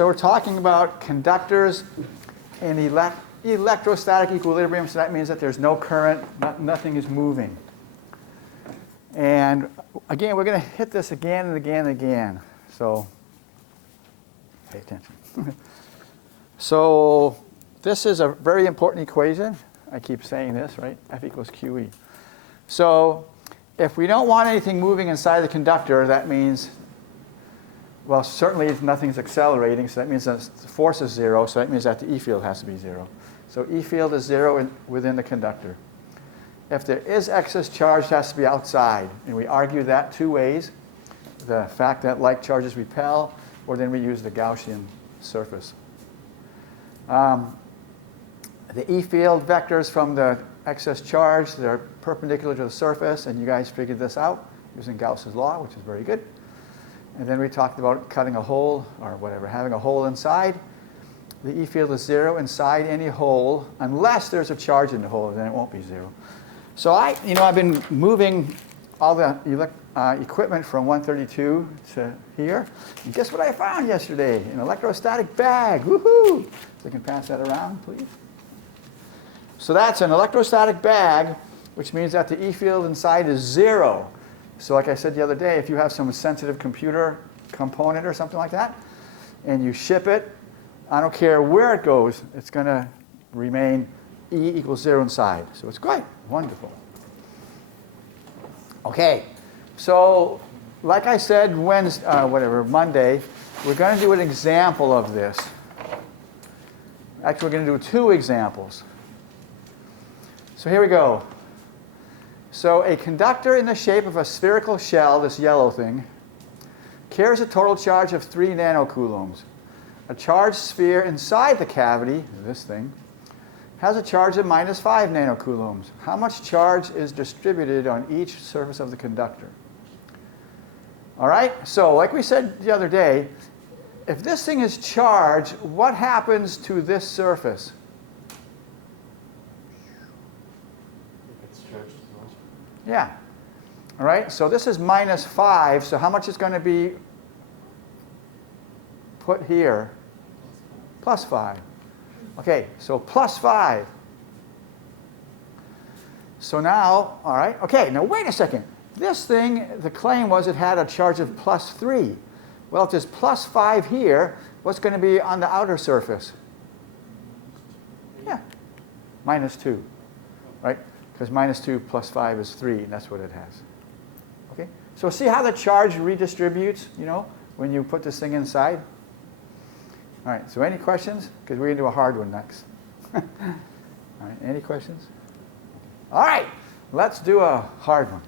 So we're talking about conductors in electrostatic equilibrium, so that means that there's no current, nothing is moving. And again, we're going to hit this again and again and again. So pay attention. So this is a very important equation. I keep saying this, right? F equals QE. So if we don't want anything moving inside the conductor, that means, well, certainly nothing's accelerating, so that means that the force is 0, so that means that the E field has to be 0. So E field is 0 within the conductor. If there is excess charge, it has to be outside. And we argue that two ways. The fact that like charges repel, or then we use the Gaussian surface. The E field vectors from the excess charge, they're perpendicular to the surface, and you guys figured this out using Gauss's law, which is very good. And then we talked about cutting a hole, or whatever, having a hole inside. The E field is 0 inside any hole, unless there's a charge in the hole, then it won't be 0. So I've been moving all the equipment from 132 to here. And guess what I found yesterday? An electrostatic bag. Woohoo! So I can pass that around, please. So that's an electrostatic bag, which means that the E field inside is 0. So like I said the other day, if you have some sensitive computer component or something like that, and you ship it, I don't care where it goes, it's going to remain E equals 0 inside. So it's great. Wonderful. Okay. So like I said Monday, we're going to do an example of this. Actually, we're going to do 2 examples. So here we go. So a conductor in the shape of a spherical shell, this yellow thing, carries a total charge of 3 nanocoulombs. A charged sphere inside the cavity, this thing, has a charge of minus 5 nanocoulombs. How much charge is distributed on each surface of the conductor? All right, so like we said the other day, if this thing is charged, what happens to this surface? Yeah. All right, so this is minus 5, so how much is going to be put here? Plus 5. Okay, so plus 5. So now, all right, okay, now wait a second. This thing, the claim was it had a charge of plus 3. Well, if there's plus 5 here, what's going to be on the outer surface? Yeah, minus 2, right? Because minus 2 plus 5 is 3, and that's what it has. Okay? So see how the charge redistributes, when you put this thing inside? All right, so any questions? Because we're going to do a hard one next. All right, any questions? All right, let's do a hard one.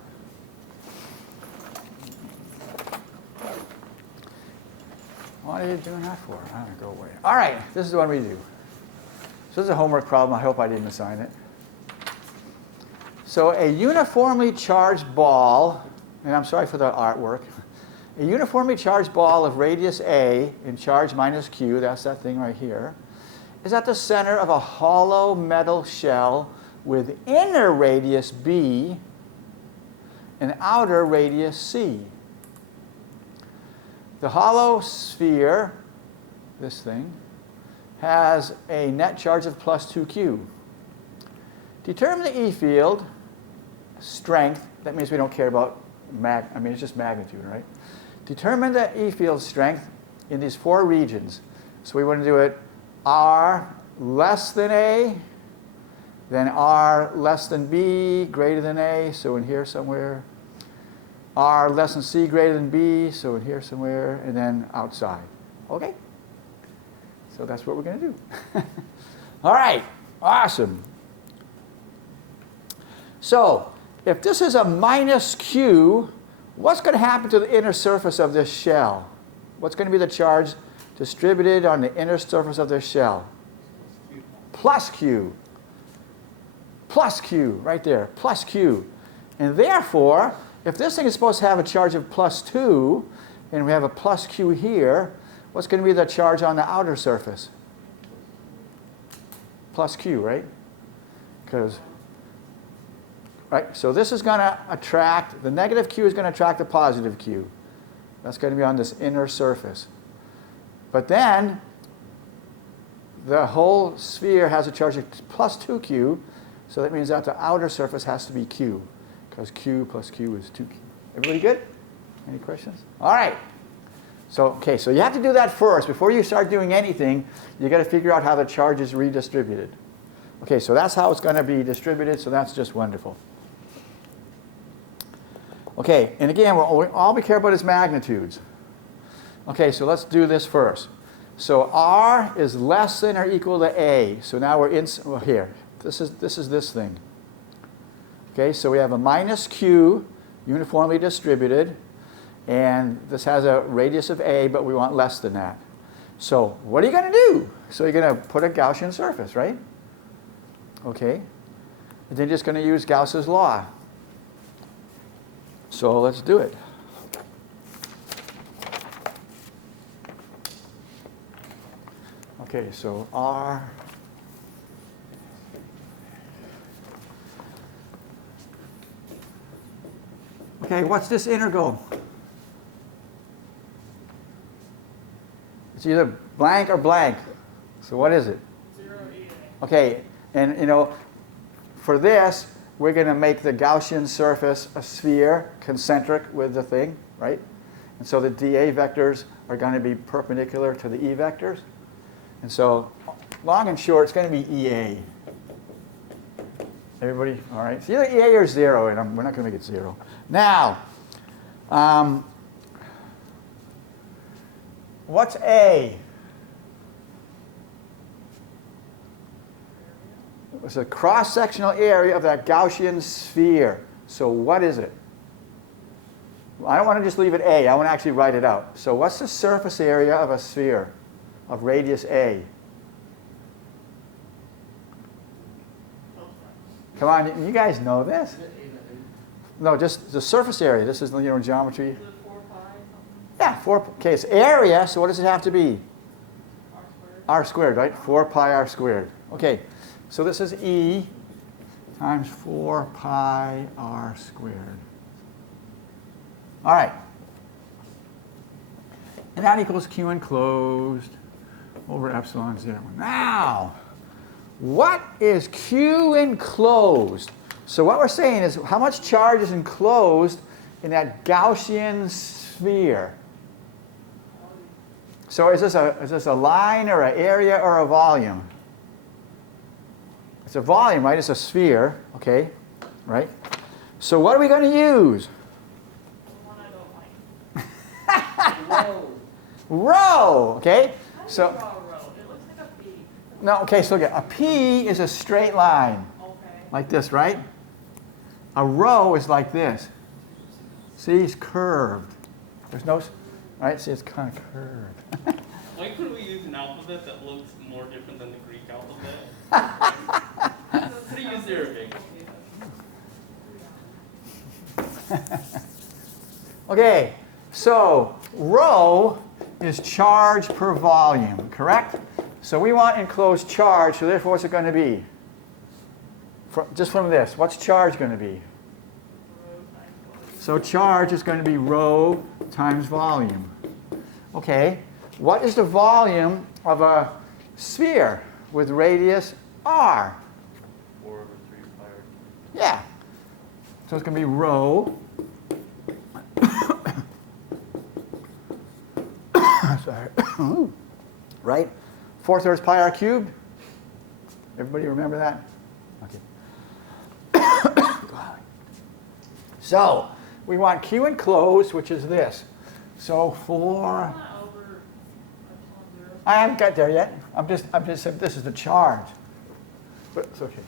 What are you doing that for? I'm going to go away. All right, this is the one we do. So this is a homework problem. I hope I didn't assign it. So a uniformly charged ball, and I'm sorry for the artwork, a uniformly charged ball of radius A in charge minus q, that's that thing right here, is at the center of a hollow metal shell with inner radius B and outer radius C. The hollow sphere, this thing, has a net charge of plus 2q. Determine the E field strength. That means we don't care about it's just magnitude, right? Determine the E field strength in these 4 regions. So we want to do it R less than A, then R less than B, greater than A, so in here somewhere. R less than C, greater than B, so in here somewhere, and then outside. Okay? So that's what we're going to do. All right, awesome. So if this is a minus Q, what's going to happen to the inner surface of this shell? What's going to be the charge distributed on the inner surface of this shell? Plus Q. Plus Q, right there, plus Q. And therefore, if this thing is supposed to have a charge of plus 2, and we have a plus Q here, what's going to be the charge on the outer surface? Plus Q, right? Right, so this is going to attract, the negative Q is going to attract the positive Q. That's going to be on this inner surface. But then the whole sphere has a charge of plus 2q, so that means that the outer surface has to be q, because q plus q is 2q. Everybody good? Any questions? All right. So, okay, so you have to do that first. Before you start doing anything, you got to figure out how the charge is redistributed. Okay, so that's how it's going to be distributed, so that's just wonderful. Okay, and again, all we care about is magnitudes. Okay, so let's do this first. So R is less than or equal to A. So now we're in, well, here. This is this thing. Okay, so we have a minus Q, uniformly distributed, and this has a radius of A, but we want less than that. So what are you going to do? So you're going to put a Gaussian surface, right? Okay, and then you're just going to use Gauss's law. So let's do it. Okay, so R. Okay, what's this integral? It's either blank or blank. So what is it? 0 EA. Okay, and you know, for this, we're going to make the Gaussian surface a sphere concentric with the thing, right? And so the dA vectors are going to be perpendicular to the E vectors. And so, long and short, it's going to be EA. Everybody, all right? It's either EA or 0, and we're not going to make it 0. Now, what's A? It's a cross-sectional area of that Gaussian sphere. So what is it? I don't want to just leave it A. I want to actually write it out. So what's the surface area of a sphere of radius A? Come on, you guys know this. No, just the surface area. This is, you know, geometry. Is it 4 pi something? Yeah, 4. Okay, it's area. So what does it have to be? R squared. R squared, right? 4 pi R squared. Okay, so this is E times 4 pi R squared. All right. And that equals Q enclosed over epsilon 0. Now, what is Q enclosed? So what we're saying is how much charge is enclosed in that Gaussian sphere? So is this a line or an area or a volume? It's a volume, right? It's a sphere, okay, right? So what are we going to use? The one I don't like. Rho. Rho, okay? How do you So, draw a rho? It looks like a P. no, okay, so look at a P is a straight line, Okay. like this, right? A rho is like this. See, it's curved. There's no, right? See, it's kind of curved. Why couldn't we use an alphabet that looks more different than the Greek alphabet? Pretty use Arabic. Okay, so rho is charge per volume, correct? So we want enclosed charge, so therefore what's it going to be? Just from this, what's charge going to be? So charge is going to be rho times volume. Okay, what is the volume of a sphere with radius r? 4 over 3 pi. Yeah. So it's going to be rho. Sorry. Right? 4/3 pi r cubed. Everybody remember that? Okay. So we want Q enclosed, which is this. So for Not over epsilon 0. I haven't got there yet. I'm just saying this is the charge. But it's okay.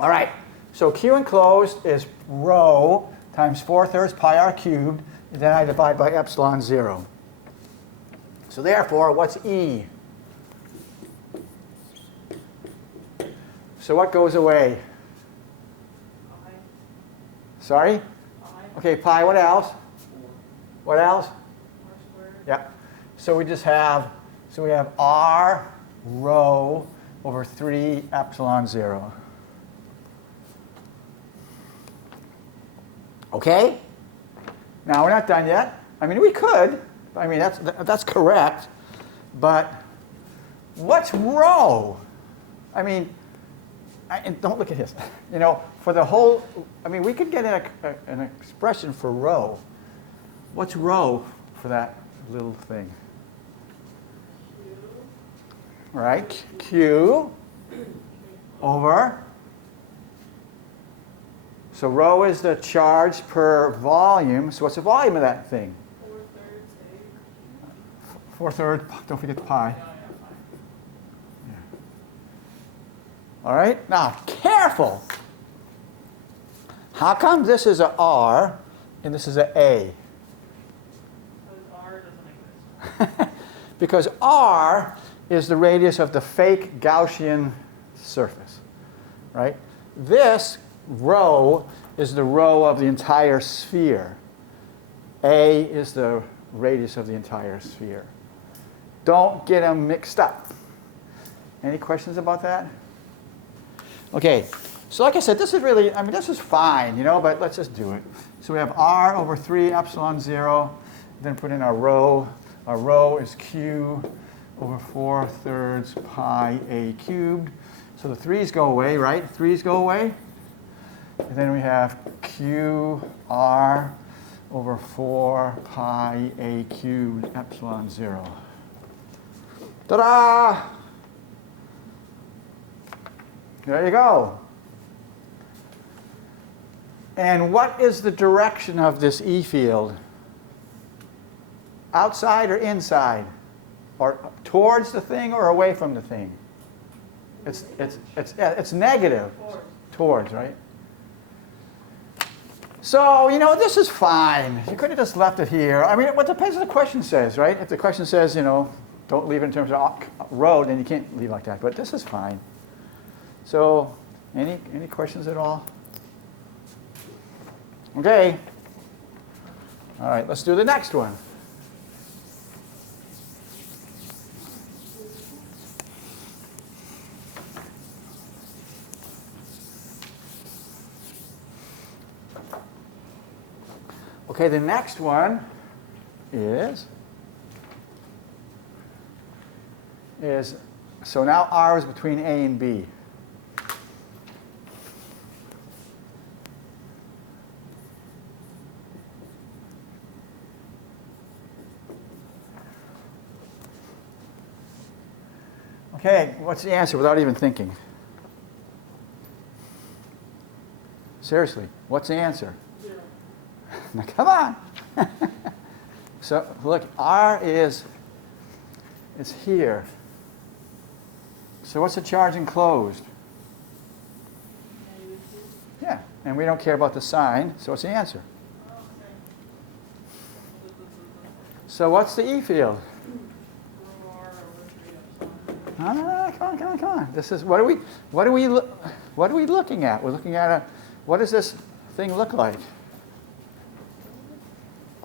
All right, so Q enclosed is rho times 4/3 pi r cubed, and then I divide by epsilon 0. So therefore, what's E? So what goes away? Pi. Sorry? Pi. Okay, pi, what else? 4. What else? R squared. Yeah. So we just have, so we have R rho over 3 epsilon 0. Okay? Now, we're not done yet. I mean, we could. I mean, that's correct. But what's rho? I mean, and don't look at his. You know, for the whole, I mean, we could get an expression for rho. What's rho for that little thing? Q. Right? Q over. So rho is the charge per volume. So what's the volume of that thing? 4/3 A. 4/3. Don't forget the pi. Yeah, fine. All right? Now, careful. How come this is a R and this is a A? Because R doesn't exist. Because R is the radius of the fake Gaussian surface, right? This rho is the rho of the entire sphere. A is the radius of the entire sphere. Don't get them mixed up. Any questions about that? Okay, so like I said, this is really, I mean, this is fine, you know, but let's just do it. So we have R over 3 epsilon 0, then put in our rho. Our rho is Q over 4/3 pi A cubed. So the 3's go away, right? 3's go away. And then we have QR over 4 pi A cubed epsilon 0. Ta-da! There you go. And what is the direction of this E field? Outside or inside? Or towards the thing or away from the thing? It's negative. Towards, right? So, you know, this is fine. You could have just left it here. I mean, it depends what the question says, right? If the question says, you know, don't leave it in terms of road, then you can't leave like that. But this is fine. So, any questions at all? Okay. All right, let's do the next one. Okay, the next one is so now R is between A and B. Okay, what's the answer without even thinking? Seriously, what's the answer? 0. Now, come on. So, look, R is here. So what's the charge enclosed? -2. Yeah, and we don't care about the sign, so what's the answer? Oh, okay. So what's the E field? Rho R over 3 epsilon. No, come on. This is what are we looking at? We're looking at what does this thing look like?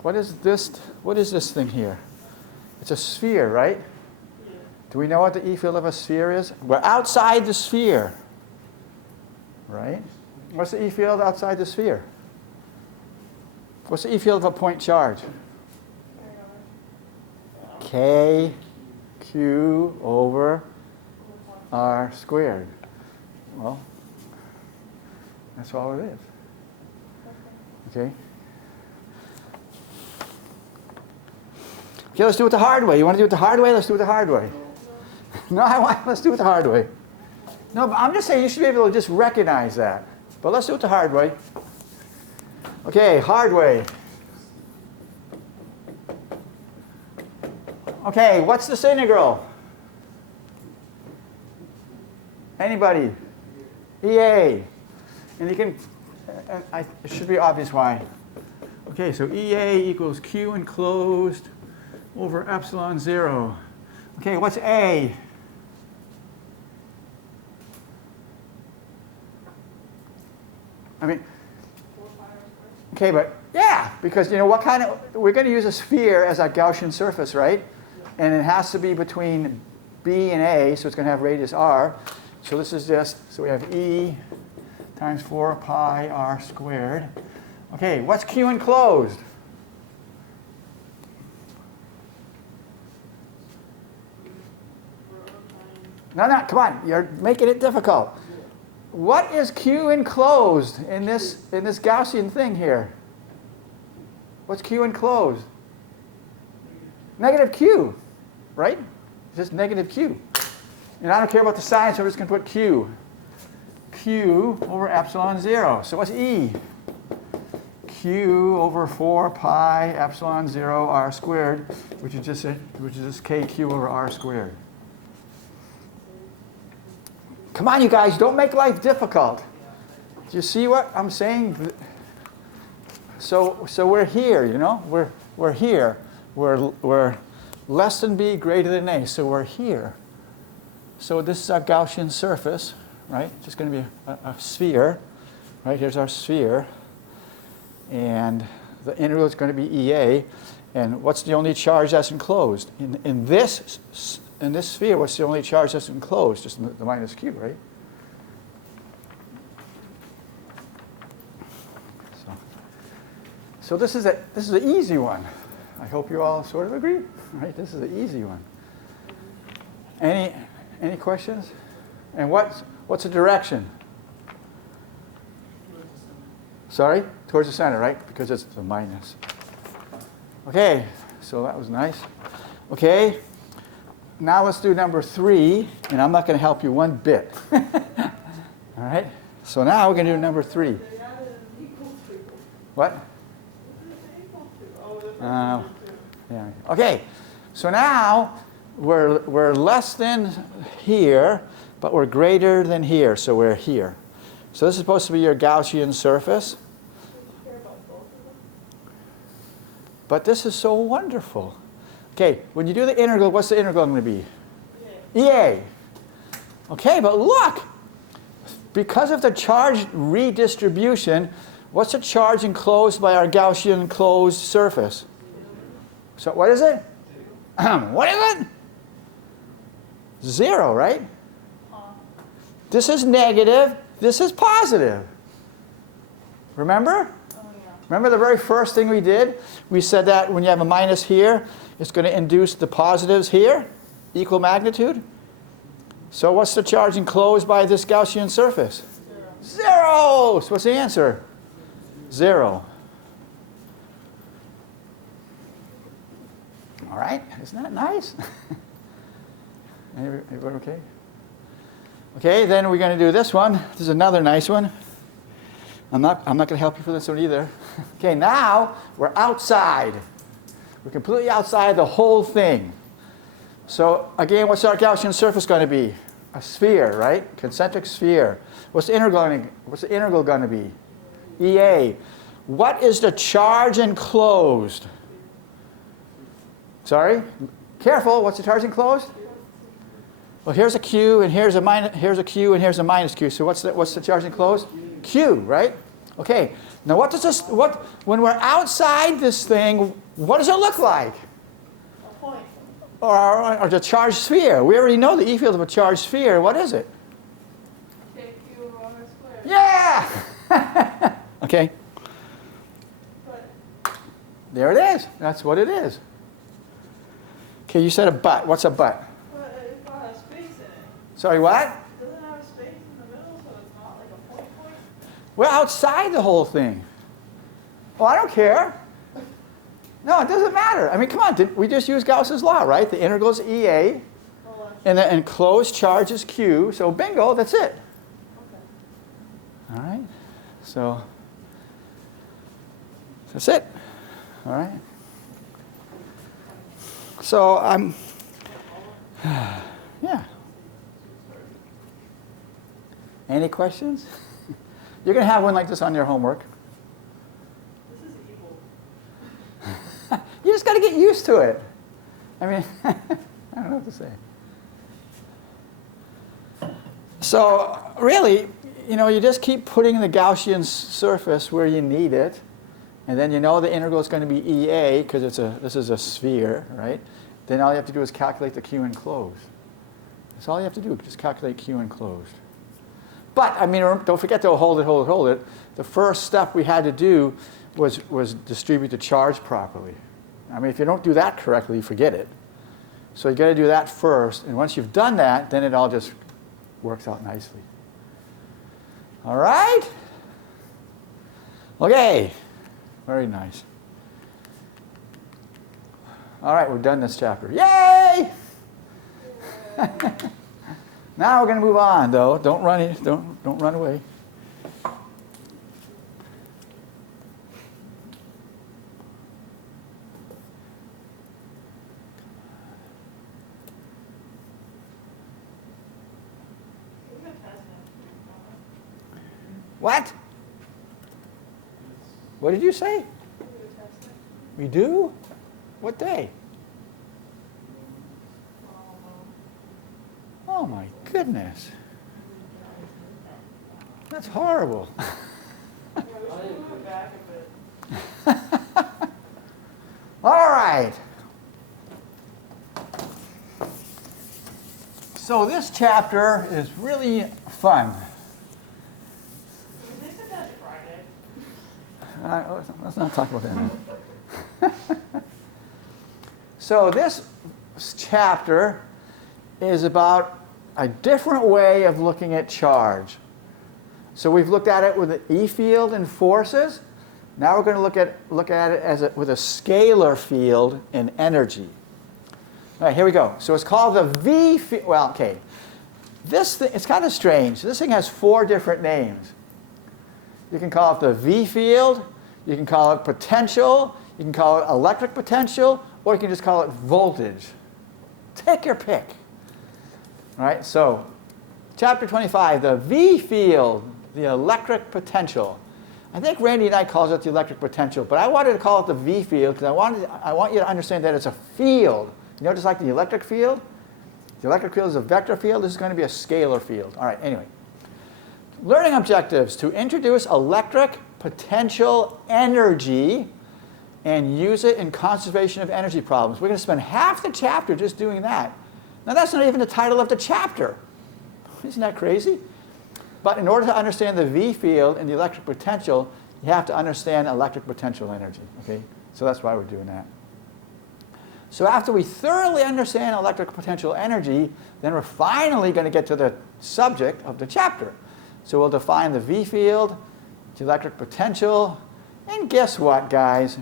What is this thing here? It's a sphere, right? Yeah. Do we know what the E field of a sphere is? We're outside the sphere, right? What's the E field outside the sphere? What's the E field of a point charge? K Q over R squared. Well, that's all it is. Okay? Okay, let's do it the hard way. You want to do it the hard way? Let's do it the hard way. No, let's do it the hard way. No, but I'm just saying you should be able to just recognize that. But let's do it the hard way. Okay, hard way. Okay, what's this integral? Anybody? EA. And you can, it should be obvious why. Okay, so EA equals Q enclosed over epsilon 0. Okay, what's A? I mean, 4 pi R squared. okay, but yeah, because you know what kind of, we're going to use a sphere as our Gaussian surface, right? And it has to be between B and A, so it's going to have radius r. So this is just, so we have E times 4 pi r squared. Okay, what's Q enclosed? No, no, come on, you're making it difficult. What is Q enclosed in this Gaussian thing here? What's Q enclosed? Negative Q, right? Just negative Q. And I don't care about the sign, so I'm just going to put Q. Q over epsilon 0. So what's E? Q over 4 pi epsilon 0 r squared, which is just KQ over r squared. Come on, you guys, don't make life difficult. Do you see what I'm saying? So we're here, you know? We're here. We're less than B, greater than A, so we're here. So this is our Gaussian surface, right? It's just going to be a sphere. Right, here's our sphere. And the integral is going to be EA. And what's the only charge that's enclosed? In this sphere, what's the only charge that's enclosed? Just the minus Q, right? So this is an easy one. I hope you all sort of agree, right? This is an easy one. Any questions? And what's the direction? Sorry? Towards the center, right? Because it's the minus. Okay, so that was nice. Okay, now let's do number 3, and I'm not going to help you one bit. All right? So now we're going to do number 3. What? Yeah. Okay, so now we're less than here, but we're greater than here, so we're here. So this is supposed to be your Gaussian surface. But this is so wonderful. Okay, when you do the integral, what's the integral going to be? EA. Okay, but look! Because of the charge redistribution, what's the charge enclosed by our Gaussian closed surface? So what is it? What is it? 0, right? This is negative. This is positive. Remember? Oh, yeah. Remember the very first thing we did? We said that when you have a minus here, it's going to induce the positives here, equal magnitude. So what's the charge enclosed by this Gaussian surface? 0. So what's the answer? 0. All right, isn't that nice? Everybody okay? Okay, then we're going to do this one. This is another nice one. I'm not going to help you for this one either. Okay, now we're outside. We're completely outside the whole thing. So again, what's our Gaussian surface going to be? A sphere, right? Concentric sphere. What's the integral going to be? EA. What is the charge enclosed? Sorry? Careful, what's the charge enclosed? Well, here's a Q, and here's a Q, and here's a minus Q. So what's the charge enclosed? Q, right? Okay. Now when we're outside this thing, what does it look like? A point. Or the charged sphere. We already know the E field of a charged sphere. What is it? KQ over R squared. Yeah! Okay. But There it is. That's what it is. Okay, you said a but. What's a but? it's got a space in it. Sorry, what? It doesn't have a space in the middle, so it's not like a point. We're outside the whole thing. Well, I don't care. No, it doesn't matter. I mean, come on. We just use Gauss's law, right? The integral is EA, Oh, and the enclosed charge is Q. So bingo, that's it. okay. All right. So that's it. All right. So yeah. Any questions? You're going to have one like this on your homework. This is evil. You just got to get used to it. I mean, I don't know what to say. So really, you just keep putting the Gaussian surface where you need it, and then you know the integral is going to be EA because this is a sphere, right? Then all you have to do is calculate the Q enclosed. That's all you have to do. Just calculate Q enclosed. But, I mean, don't forget to hold it. The first step we had to do was distribute the charge properly. I mean, if you don't do that correctly, you forget it. So you got to do that first. And once you've done that, then it all just works out nicely. All right? Okay. Very nice. All right, we're done this chapter. Yay! Now we're going to move on, though. Don't run away. What? What did you say? We do? What day? Oh my goodness. That's horrible. All right. So this chapter is really fun. Let's not talk about that. So this chapter is about a different way of looking at charge. So we've looked at it with the E field and forces. Now we're going to look at it as with a scalar field and energy. All right, here we go. So it's called the V field. Well, okay. This thing, it's kind of strange. This thing has 4 different names. You can call it the V field, you can call it potential, you can call it electric potential, or you can just call it voltage. Take your pick. All right, so chapter 25, the V field, the electric potential. I think Randy and I calls it the electric potential, but I wanted to call it the V field because I want you to understand that it's a field. You know, just like the electric field? The electric field is a vector field. This is going to be a scalar field. All right, anyway. Learning objectives: to introduce electric potential energy and use it in conservation of energy problems. We're going to spend half the chapter just doing that. Now, that's not even the title of the chapter. Isn't that crazy? But in order to understand the V field and the electric potential, you have to understand electric potential energy. Okay? So that's why we're doing that. So after we thoroughly understand electric potential energy, then we're finally going to get to the subject of the chapter. So we'll define the V field, the electric potential, and guess what, guys?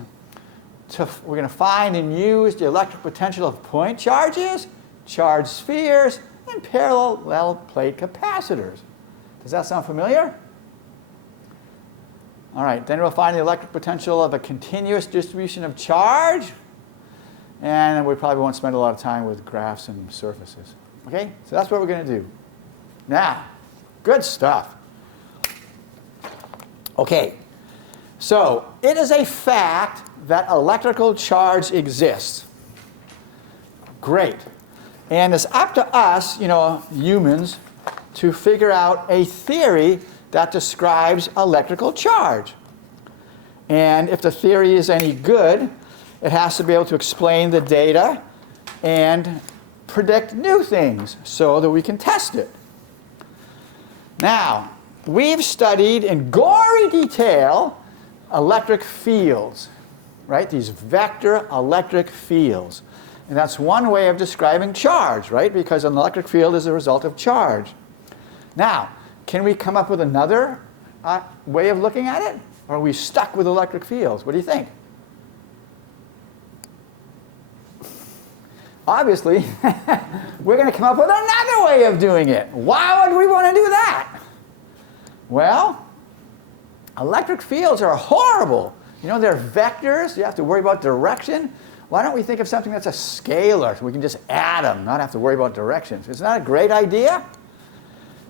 We're going to find and use the electric potential of point charges, charged spheres, and parallel plate capacitors. Does that sound familiar? All right, then we'll find the electric potential of a continuous distribution of charge, and we probably won't spend a lot of time with graphs and surfaces. Okay, so that's what we're going to do. Now, good stuff. Okay, so it is a fact that electrical charge exists. Great. And it's up to us, humans, to figure out a theory that describes electrical charge. And if the theory is any good, it has to be able to explain the data and predict new things so that we can test it. Now, we've studied in gory detail electric fields, right? These vector electric fields. And that's one way of describing charge, right? Because an electric field is a result of charge. Now, can we come up with another way of looking at it? Or are we stuck with electric fields? What do you think? Obviously, we're going to come up with another way of doing it. Why would we want to do that? Well, electric fields are horrible. They're vectors. You have to worry about direction. Why don't we think of something that's a scalar so we can just add them, not have to worry about directions? Isn't that a great idea?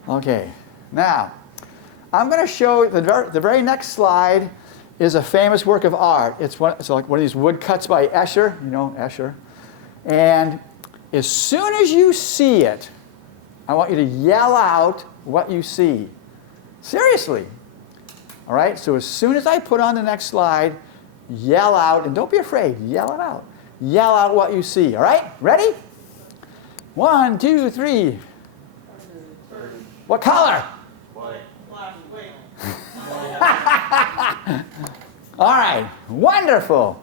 Okay, now, I'm going to show the very next slide is a famous work of art. It's like one of these woodcuts by Escher. You know Escher. And as soon as you see it, I want you to yell out what you see. Seriously. All right? So as soon as I put on the next slide, yell out, and don't be afraid, yell it out. Yell out what you see. All right? Ready? 1, 2, 3. What color? White. Black. Wait. All right, wonderful.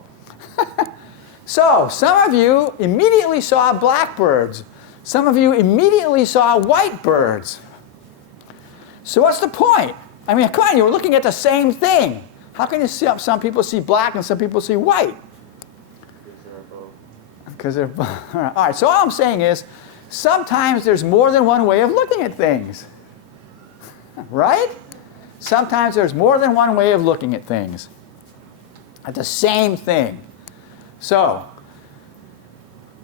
So, some of you immediately saw blackbirds. Some of you immediately saw white birds. So what's the point? I mean, come on, you're looking at the same thing. How can you see some people see black and some people see white? Because they're both. All right, so all I'm saying is, sometimes there's more than one way of looking at things. Right? Sometimes there's more than one way of looking at things. At the same thing. So,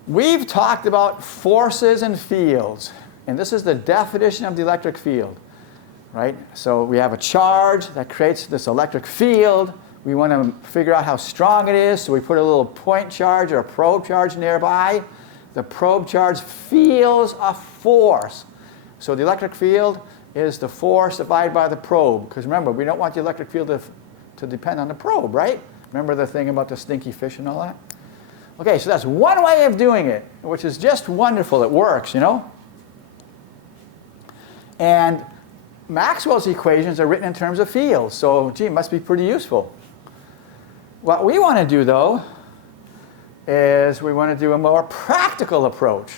we've talked about forces and fields. And this is the definition of the electric field. Right? So we have a charge that creates this electric field. We want to figure out how strong it is, so we put a little point charge or a probe charge nearby. The probe charge feels a force. So the electric field is the force divided by the probe. Because remember, we don't want the electric field to depend on the probe, right? Remember the thing about the stinky fish and all that? Okay, so that's one way of doing it, which is just wonderful. It works, you know? And Maxwell's equations are written in terms of fields, so gee, it must be pretty useful. What we want to do, though, is we want to do a more practical approach.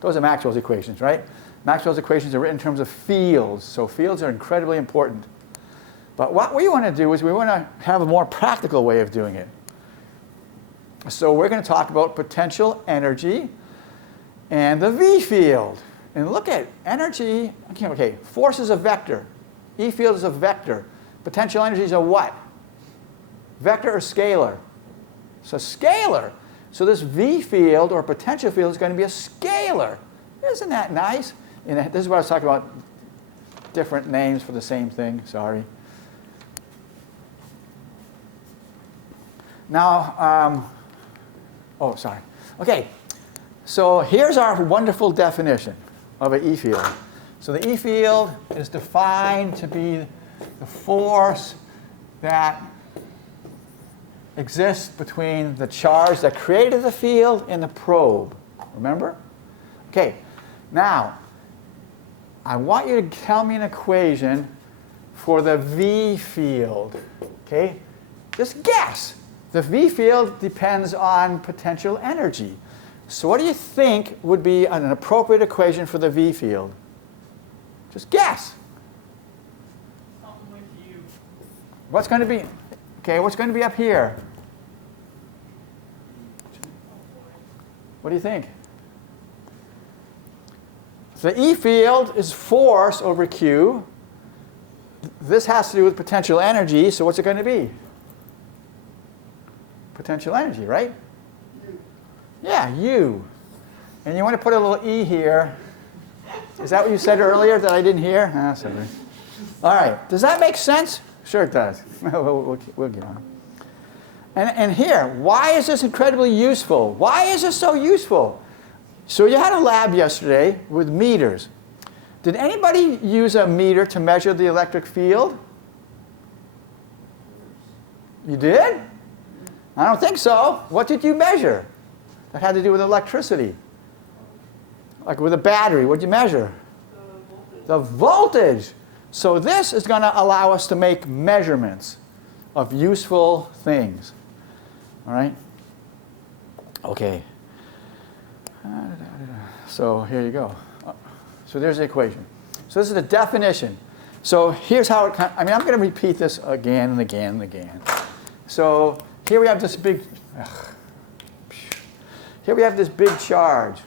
Those are Maxwell's equations, right? Maxwell's equations are written in terms of fields, so fields are incredibly important. But what we want to do is we want to have a more practical way of doing it. So we're going to talk about potential energy and the V field. And look at energy. Okay, force is a vector. E field is a vector. Potential energy is a what? Vector or scalar? So scalar. So this V field or potential field is going to be a scalar. Isn't that nice? And this is what I was talking about. Different names for the same thing. Sorry. Now, oh, sorry. Okay, so here's our wonderful definition of an E field. So the E field is defined to be the force that exists between the charge that created the field and the probe. Remember? Okay, now, I want you to tell me an equation for the V field. Okay? Just guess. The V field depends on potential energy. So what do you think would be an appropriate equation for the V field? Just guess. Something with you. What's going to be, okay, what's going to be up here? What do you think? The E field is force over Q. This has to do with potential energy, so what's it going to be? Potential energy, right? U. Yeah, U. And you want to put a little E here. Is that what you said earlier that I didn't hear? Sorry. All right. Does that make sense? Sure it does. We'll get on. And here, why is this incredibly useful? Why is this so useful? So you had a lab yesterday with meters. Did anybody use a meter to measure the electric field? You did? I don't think so. What did you measure? That had to do with electricity. Like with a battery, what did you measure? The voltage. So this is going to allow us to make measurements of useful things. All right? Okay. So here you go. So there's the equation. So this is the definition. So here's how it, I'm going to repeat this again and again and again. So here we have this big, charge.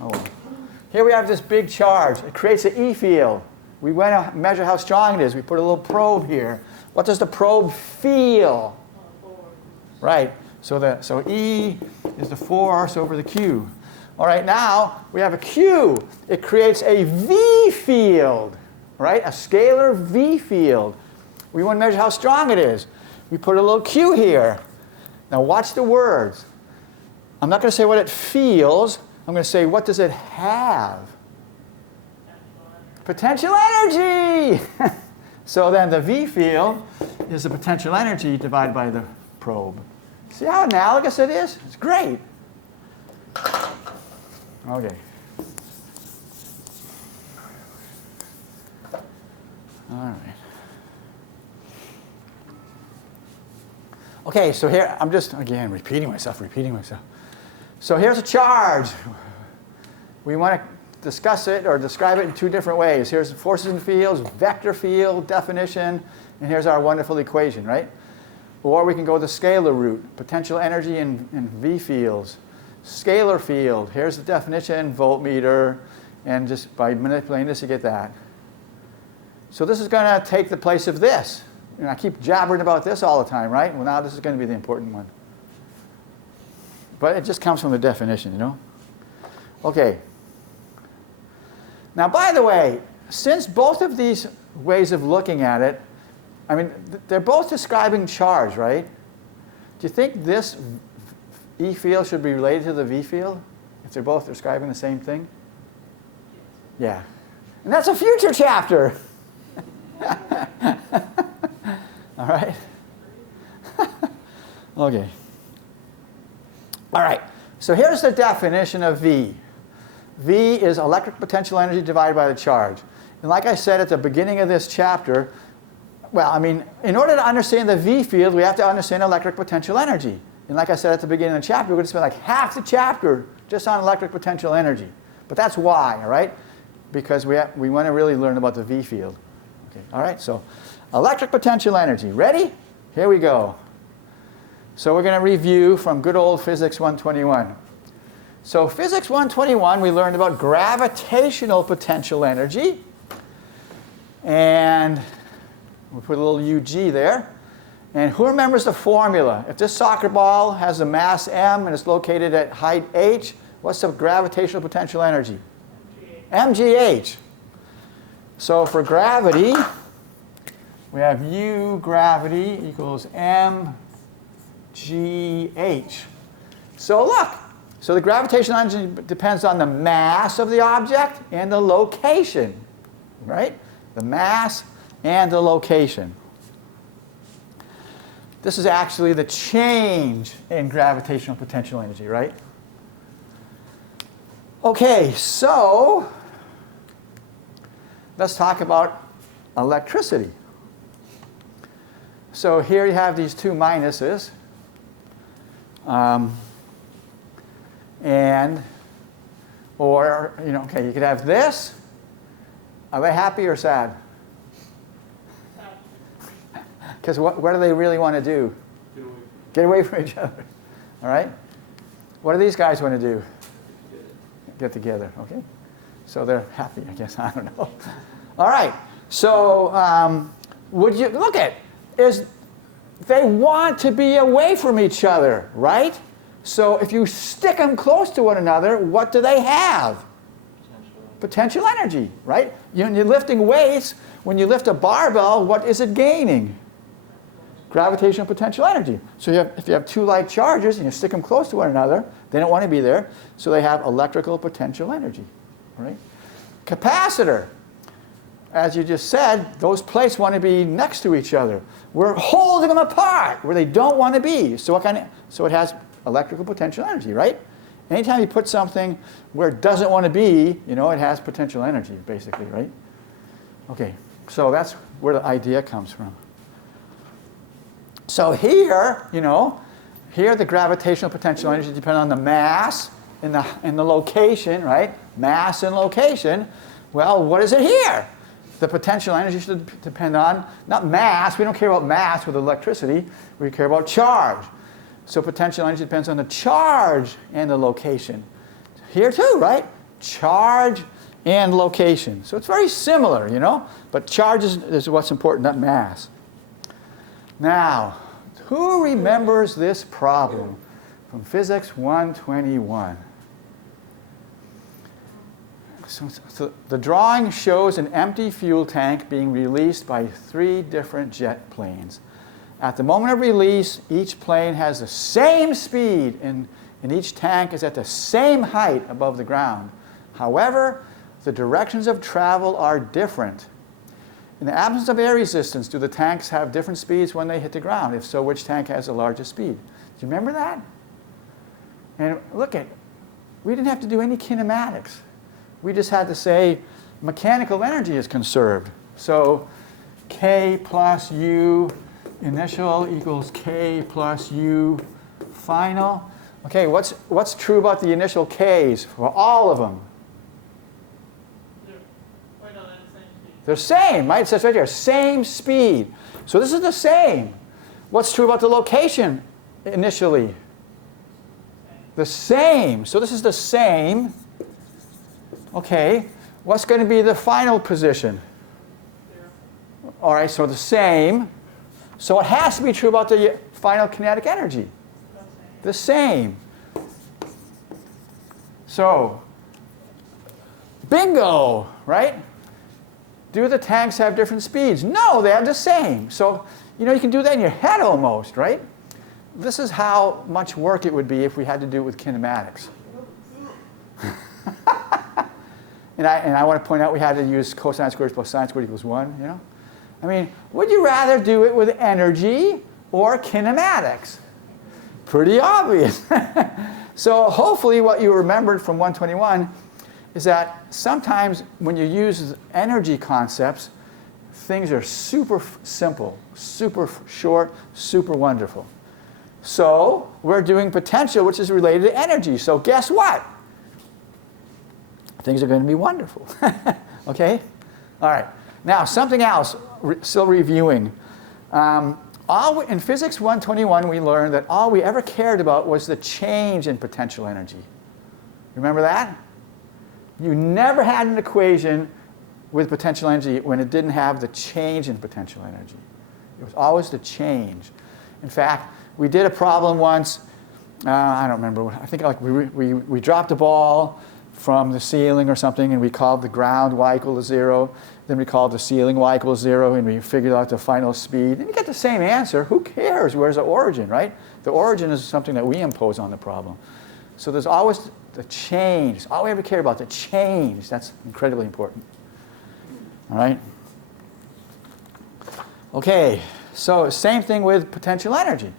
Oh. Here we have this big charge. It creates an E field. We want to measure how strong it is. We put a little probe here. What does the probe feel? Right. So E is the force over the Q. All right, now we have a Q. It creates a V field, right? A scalar V field. We want to measure how strong it is. We put a little Q here. Now watch the words. I'm not going to say what it feels. I'm going to say, what does it have? Potential energy! So then the V field is the potential energy divided by the probe. See how analogous it is? It's great. Okay. All right. Okay, so here, I'm just, again, repeating myself. So here's a charge. We want to discuss it or describe it in two different ways. Here's the forces and fields, vector field definition, and here's our wonderful equation, right? Or we can go the scalar route, potential energy in V fields. Scalar field, here's the definition, voltmeter, and just by manipulating this you get that. So this is going to take the place of this. And I keep jabbering about this all the time, right? Well, now this is going to be the important one. But it just comes from the definition, you know? Okay. Now, by the way, since both of these ways of looking at it, I mean, they're both describing charge, right? Do you think this E field should be related to the V field if they're both describing the same thing? Yeah. And that's a future chapter. All right? Okay. All right. So here's the definition of V. V is electric potential energy divided by the charge. And like I said at the beginning of this chapter, well, I mean, in order to understand the V field, we have to understand electric potential energy. And like I said at the beginning of the chapter, we're going to spend like half the chapter just on electric potential energy. But that's why, all right? Because we want to really learn about the V field. Okay. All right, so electric potential energy. Ready? Here we go. So we're going to review from good old Physics 121. So Physics 121, we learned about gravitational potential energy. And we put a little UG there. And who remembers the formula? If this soccer ball has a mass m and it's located at height h, what's the gravitational potential energy? mgh. So for gravity, we have U gravity equals mgh. So look, so the gravitational energy depends on the mass of the object and the location, right? The mass and the location. This is actually the change in gravitational potential energy, right? Okay, so let's talk about electricity. So here you have these two minuses. Or, you know, okay, you could have this. Are they happy or sad? Because what do they really want to do? Get away from each other. All right? What do these guys want to do? Get together. Okay? So they're happy, I guess. I don't know. All right. So would you look at they want to be away from each other, right? So if you stick them close to one another, what do they have? Potential energy, right? You're lifting weights. When you lift a barbell, what is it gaining? Gravitational potential energy. So if you have two like charges and you stick them close to one another, they don't want to be there, so they have electrical potential energy, right? Capacitor. As you just said, those plates want to be next to each other. We're holding them apart where they don't want to be. So it has electrical potential energy, right? Anytime you put something where it doesn't want to be, you know, it has potential energy, basically, right? Okay, so that's where the idea comes from. So here, you know, here the gravitational potential energy depends on the mass and the location, right? Mass and location. Well, what is it here? The potential energy should depend on, not mass, we don't care about mass with electricity, we care about charge. So potential energy depends on the charge and the location. Here too, right? Charge and location. So it's very similar, you know, but charge is what's important, not mass. Now, who remembers this problem from Physics 121? So the drawing shows an empty fuel tank being released by 3 different jet planes. At the moment of release, each plane has the same speed and each tank is at the same height above the ground. However, the directions of travel are different. In the absence of air resistance, do the tanks have different speeds when they hit the ground? If so, which tank has the largest speed? Do you remember that? And look we didn't have to do any kinematics. We just had to say mechanical energy is conserved. So K plus U initial equals K plus U final. Okay, what's true about the initial K's for all of them? They're same, right? It says right here, same speed. So this is the same. What's true about the location initially? The same. So this is the same. Okay. What's going to be the final position? All right, so the same. So it has to be true about the final kinetic energy. The same. So, bingo, right? Do the tanks have different speeds? No, they have the same. So, you can do that in your head almost, right? This is how much work it would be if we had to do it with kinematics. and I want to point out we had to use cosine squared plus sine squared equals 1, I mean, would you rather do it with energy or kinematics? Pretty obvious. So hopefully what you remembered from 121 is that sometimes when you use energy concepts, things are super simple, super short, super wonderful. So we're doing potential, which is related to energy. So guess what? Things are going to be wonderful. Okay? All right. Now, something else, still reviewing. In Physics 121, we learned that all we ever cared about was the change in potential energy. Remember that? You never had an equation with potential energy when it didn't have the change in potential energy. It was always the change. In fact, we did a problem once, I don't remember, I think like we dropped a ball from the ceiling or something, and we called the ground y equal to 0. Then we called the ceiling y equals 0, and we figured out the final speed. And you get the same answer. Who cares? Where's the origin, right? The origin is something that we impose on the problem. So there's always the change. All we ever care about, the change. That's incredibly important. All right? Okay, so same thing with potential energy.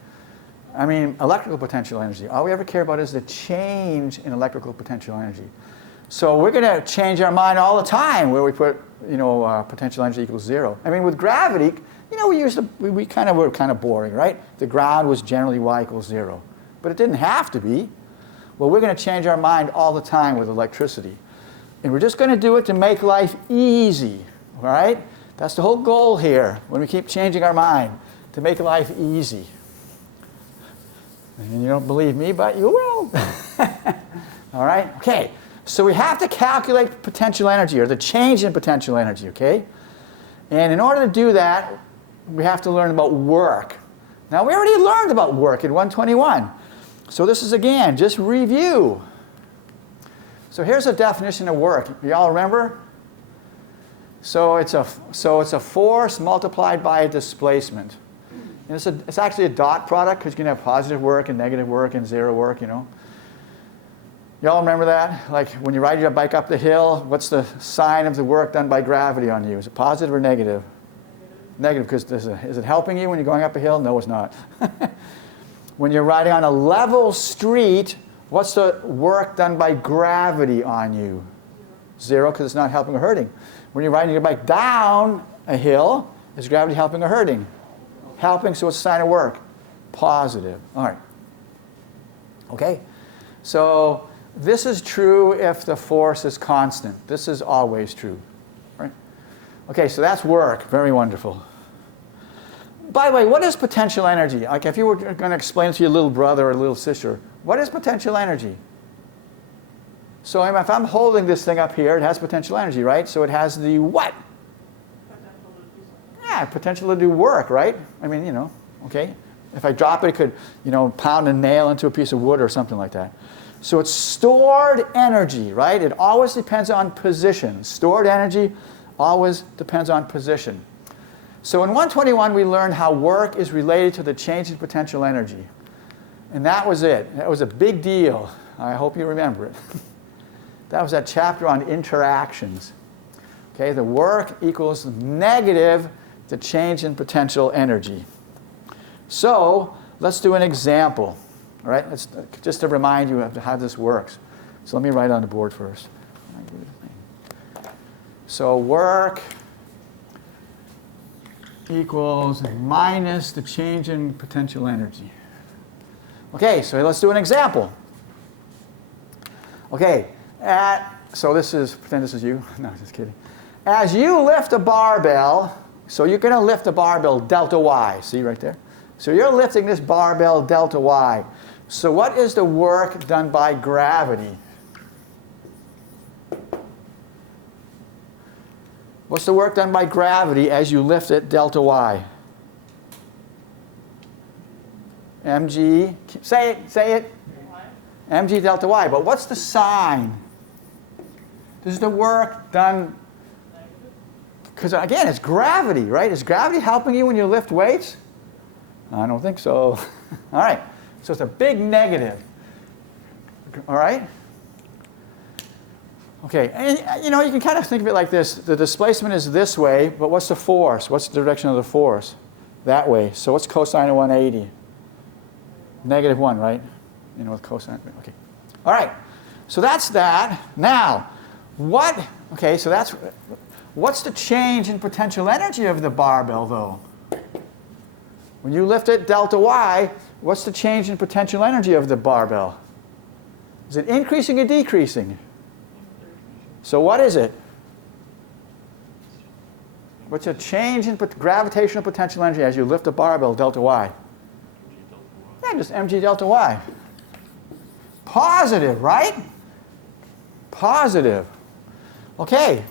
I mean, electrical potential energy. All we ever care about is the change in electrical potential energy. So we're going to change our mind all the time where we put, potential energy equals 0. I mean, with gravity, we were kind of boring, right? The ground was generally y equals 0. But it didn't have to be. Well, we're going to change our mind all the time with electricity. And we're just going to do it to make life easy, all right? That's the whole goal here when we keep changing our mind, to make life easy. And you don't believe me, but you will. All right? Okay. So we have to calculate potential energy, or the change in potential energy, okay? And in order to do that, we have to learn about work. Now, we already learned about work in 121. So this is, again, just review. So here's a definition of work. You all remember? So it's a force multiplied by a displacement. And it's actually a dot product, because you can have positive work and negative work and zero work, You all remember that? Like when you ride your bike up the hill, what's the sign of the work done by gravity on you? Is it positive or negative? Negative, because is it helping you when you're going up a hill? No, it's not. When you're riding on a level street, what's the work done by gravity on you? 0, because it's not helping or hurting. When you're riding your bike down a hill, is gravity helping or hurting? Helping, so it's a sign of work. Positive. All right. Okay? So this is true if the force is constant. This is always true. Right? Okay, so that's work. Very wonderful. By the way, what is potential energy? Like if you were going to explain it to your little brother or little sister, what is potential energy? So if I'm holding this thing up here, it has potential energy, right? So it has the what? Yeah, potential to do work, right? I mean, okay. If I drop it, it could, pound a nail into a piece of wood or something like that. So it's stored energy, right? It always depends on position. Stored energy always depends on position. So in 121, we learned how work is related to the change in potential energy. And that was it. That was a big deal. I hope you remember it. That was that chapter on interactions. Okay, the work equals negative the change in potential energy. So let's do an example. All right, just to remind you of how this works. So let me write on the board first. So work equals minus the change in potential energy. Okay, so let's do an example. Okay, so pretend this is you. No, just kidding. As you lift a barbell, so you're going to lift a barbell delta y, see right there? So you're lifting this barbell delta y. So what is the work done by gravity? What's the work done by gravity as you lift it delta y? mg, say it. Mg delta y, but what's the sign? This is the work done, because again, it's gravity, right? Is gravity helping you when you lift weights? I don't think so. All right, so it's a big negative. All right? Okay, and you know, you can kind of think of it like this. The displacement is this way, but what's the force? What's the direction of the force? That way. So what's cosine of 180? -1, right? You know, with cosine. Okay. All right. So that's that. Now, what's the change in potential energy of the barbell, though? When you lift it delta y, what's the change in potential energy of the barbell? Is it increasing or decreasing? So what is it? What's a change in gravitational potential energy as you lift a barbell delta y? Yeah, just mg delta y. Positive, right? Positive. Okay.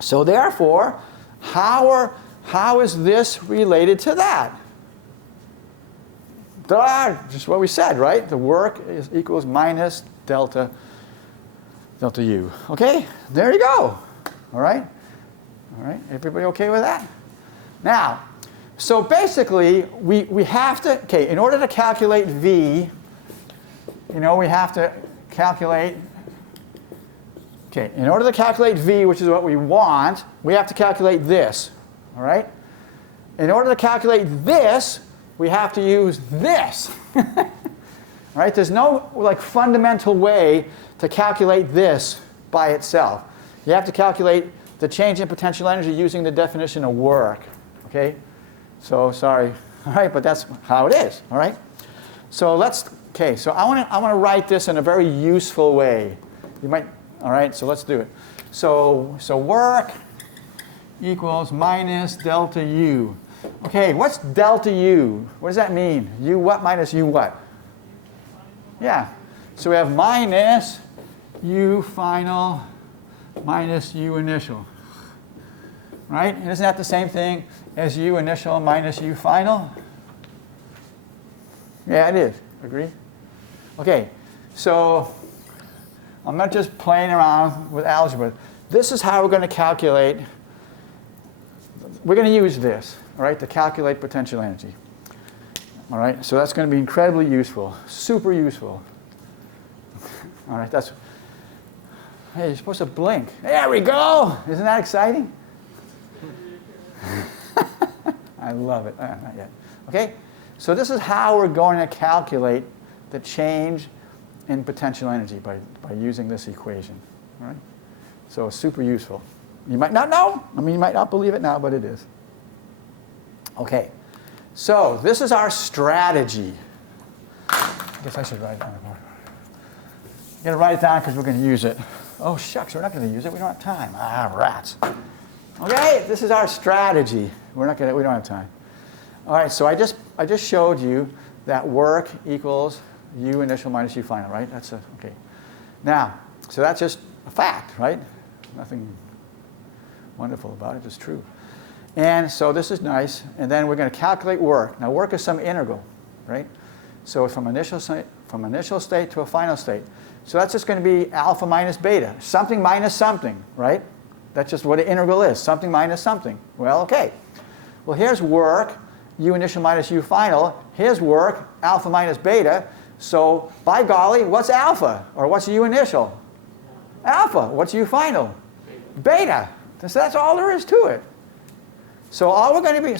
So therefore, how is this related to that? Just what we said, right? The work equals minus delta u. Okay? There you go. All right? All right? Everybody okay with that? Now, so basically, we have to, okay, in order to calculate V, you know, we have to calculate, okay, in order to calculate V, which is what we want, we have to calculate this, all right? In order to calculate this, we have to use this, all right? There's no, like, fundamental way to calculate this by itself. You have to calculate the change in potential energy using the definition of work, okay? So, sorry, all right, but that's how it is, all right? So okay, so I want to write this in a very useful way. You might, all right, so let's do it. So work equals minus delta U. Okay, what's delta U? What does that mean? U what minus U what? Yeah, so we have minus U final minus U initial. Right? Isn't that the same thing as U initial minus U final? Yeah, it is. Agree? Okay, so I'm not just playing around with algebra. This is how we're going to calculate. We're going to use this, all right, to calculate potential energy. All right, so that's going to be incredibly useful, super useful. All right, that's. Hey, you're supposed to blink. There we go. Isn't that exciting? I love it. Not yet. Okay, so this is how we're going to calculate the change in potential energy by using this equation. All right? So super useful. You might not know. I mean, you might not believe it now, but it is. Okay, so this is our strategy. I guess I should write it down. I'm going to write it down because we're going to use it. Oh, shucks, we're not going to use it. We don't have time. Ah, rats. Okay, this is our strategy. We don't have time. All right, so I just showed you that work equals U initial minus U final, right? That's okay. Now, so that's just a fact, right? Nothing wonderful about it, just true. And so this is nice. And then we're going to calculate work. Now, work is some integral, right? So from initial state to a final state. So that's just going to be alpha minus beta, something minus something, right? That's just what an integral is, something minus something. Well, okay. Well, here's work, U initial minus U final. Here's work, alpha minus beta. So, by golly, what's alpha? Or what's U initial? Alpha. What's U final? Beta. So that's all there is to it. So all we're going to be,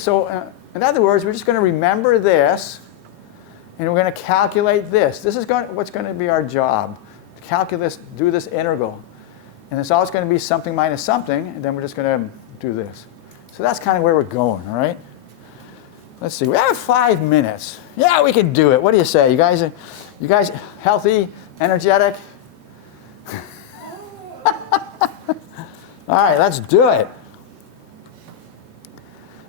in other words, we're just going to remember this, and we're going to calculate this. This is what's going to be our job. Calculus, do this integral. And it's always going to be something minus something, and then we're just going to do this. So that's kind of where we're going, all right? Let's see, we have 5 minutes. Yeah, we can do it. What do you say? You guys healthy, energetic? All right, let's do it.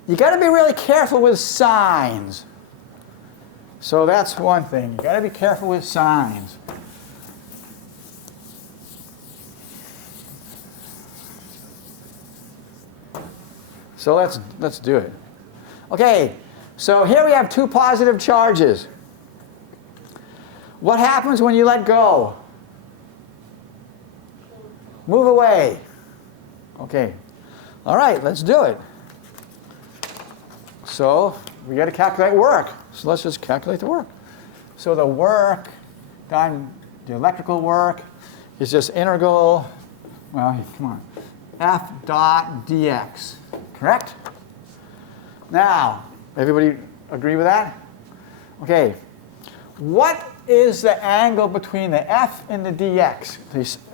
You got to be really careful with signs. So that's one thing. You got to be careful with signs. So let's do it. Okay, so here we have 2 positive charges. What happens when you let go? Move away. Okay. All right, let's do it. So we got to calculate work. So let's just calculate the work. So the work done, the electrical work, is just integral, well, come on, F dot dx. Correct? Now, everybody agree with that? Okay. What is the angle between the F and the dx?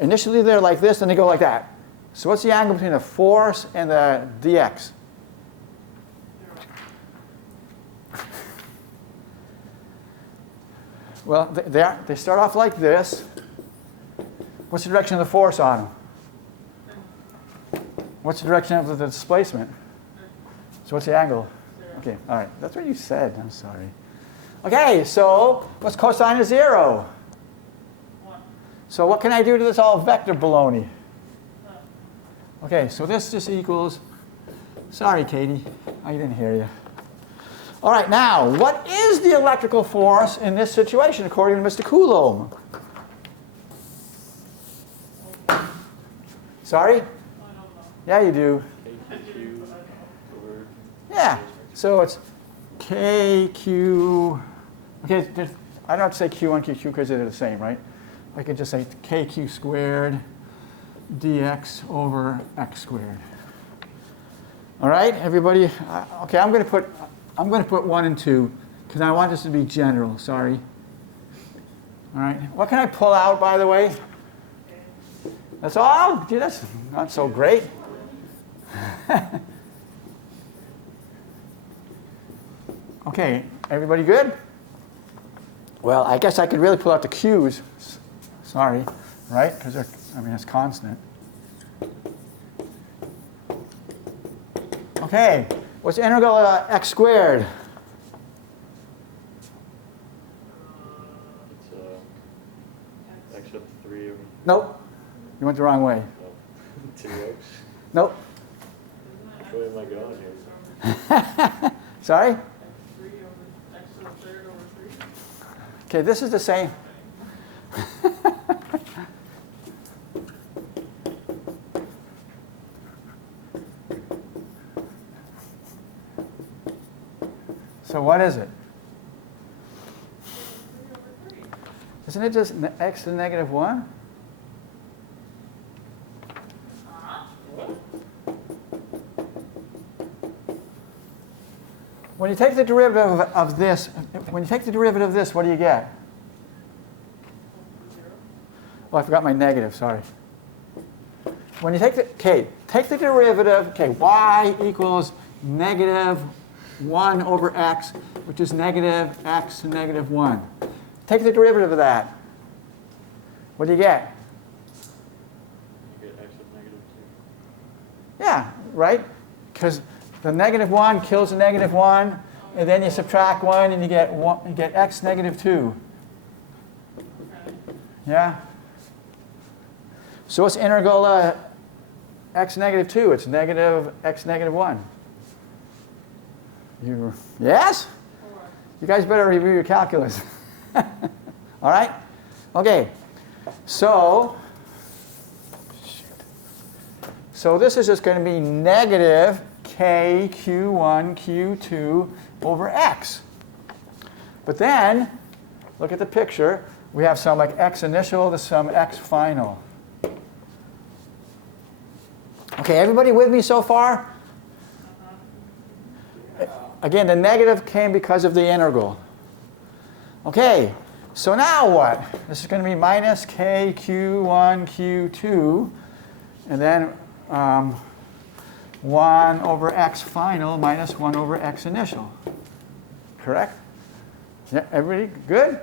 Initially they're like this, then they go like that. So what's the angle between the force and the dx? Well, they start off like this. What's the direction of the force on them? What's the direction of the displacement? So what's the angle? Okay, all right. That's what you said. I'm sorry. Okay, so what's cosine of 0? 1. So what can I do to this all vector baloney? Okay, so this just equals, sorry, Katie, I didn't hear you. All right, now, what is the electrical force in this situation according to Mr. Coulomb? Sorry? I don't know. Yeah, you do. KQ over. Yeah, so it's KQ, okay, I don't have to say Q1, QQ because they're the same, right? I could just say KQ squared dx over x squared. All right, everybody? Okay, I'm going to put 1 and 2 because I want this to be general, sorry. All right, what can I pull out, by the way? That's all? Gee, that's not so great. Okay, everybody good? Well, I guess I could really pull out the Q's. Sorry, right? Because it's constant. Okay, what's the integral of x squared? It's x up 3 over Nope, you went the wrong way. 2x. Nope. Which way am I going here? Sorry? 3 over x to the third over 3. Okay, this is the same. So what is it? Isn't it just x to the negative 1? When you take the derivative of this, what do you get? Oh, I forgot my negative, sorry. When you take the derivative, y equals negative 1 over x, which is negative x to negative 1. Take the derivative of that. What do you get? You get x of negative 2. Yeah, right? Because the negative 1 kills the negative 1, and then you subtract 1, and you get x negative 2. Yeah? So what's integral x negative 2? It's negative x negative 1. Yes? You guys better review your calculus. All right? Okay. So this is just going to be negative k q1 q2 over x. But then, look at the picture. We have some like x initial to some x final. Okay, everybody with me so far? Again, the negative came because of the integral. Okay, so now what? This is going to be minus k q1 q2, and then 1 over x final minus 1 over x initial. Correct? Yeah, everybody good?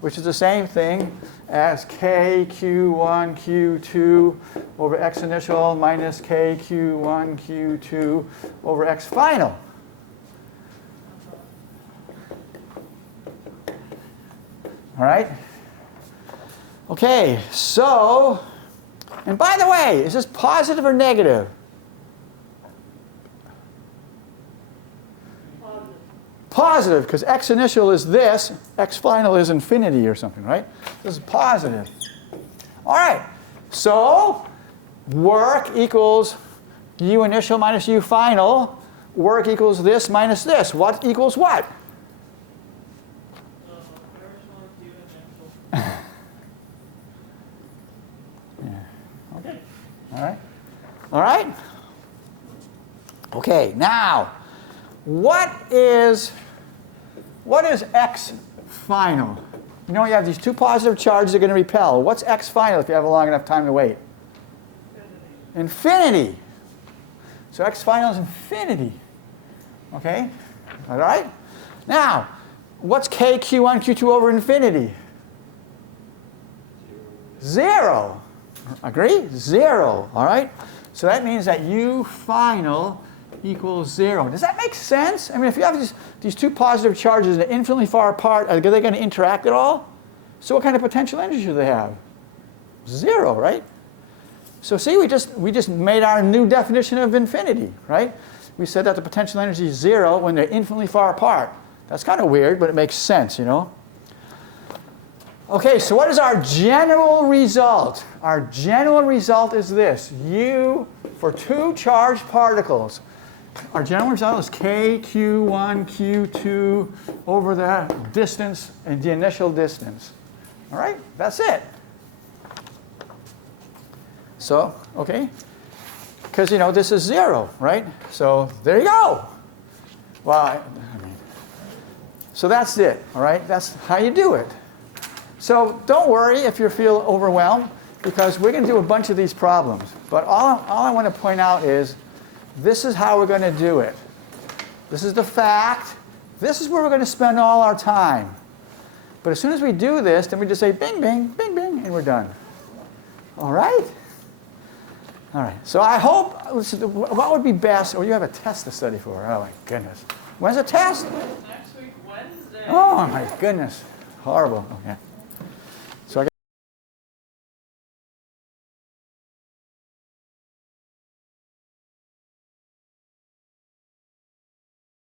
Which is the same thing as k q1 q2 over x initial minus k q1 q2 over x final. All right? Okay, so, and by the way, is this positive or negative? Positive, because x initial is this, x final is infinity or something, right? This is positive. All right, so work equals u initial minus u final. Work equals this minus this. What equals what? Yeah. Okay. All right. All right. Okay. Now, what is x final? You know, you have these two positive charges that are going to repel. What's x final if you have a long enough time to wait? Infinity. So x final is infinity. Okay? All right? Now, what's k q1 q2 over infinity? 0. Agree? 0. All right? So that means that u final equals 0. Does that make sense? I mean, if you have these two positive charges that are infinitely far apart, are they going to interact at all? So what kind of potential energy do they have? 0, right? So see, we just made our new definition of infinity, right? We said that the potential energy is 0 when they're infinitely far apart. That's kind of weird, but it makes sense, you know? Okay, so what is our general result? Our general result is this. U for two charged particles. Our general result is k q1 q2 over the distance and the initial distance. All right, that's it. So, okay, because, you know, this is 0, right? So there you go. Well, I mean, so that's it, all right? That's how you do it. So don't worry if you feel overwhelmed, because we're going to do a bunch of these problems. But all I want to point out is this is how we're going to do it. This is the fact. This is where we're going to spend all our time. But as soon as we do this, then we just say bing, bing, bing, bing, and we're done. All right? All right. So I hope, what would be best? Oh, you have a test to study for. Oh, my goodness. When's the test? Next week, Wednesday. Oh, my goodness. Horrible. Okay.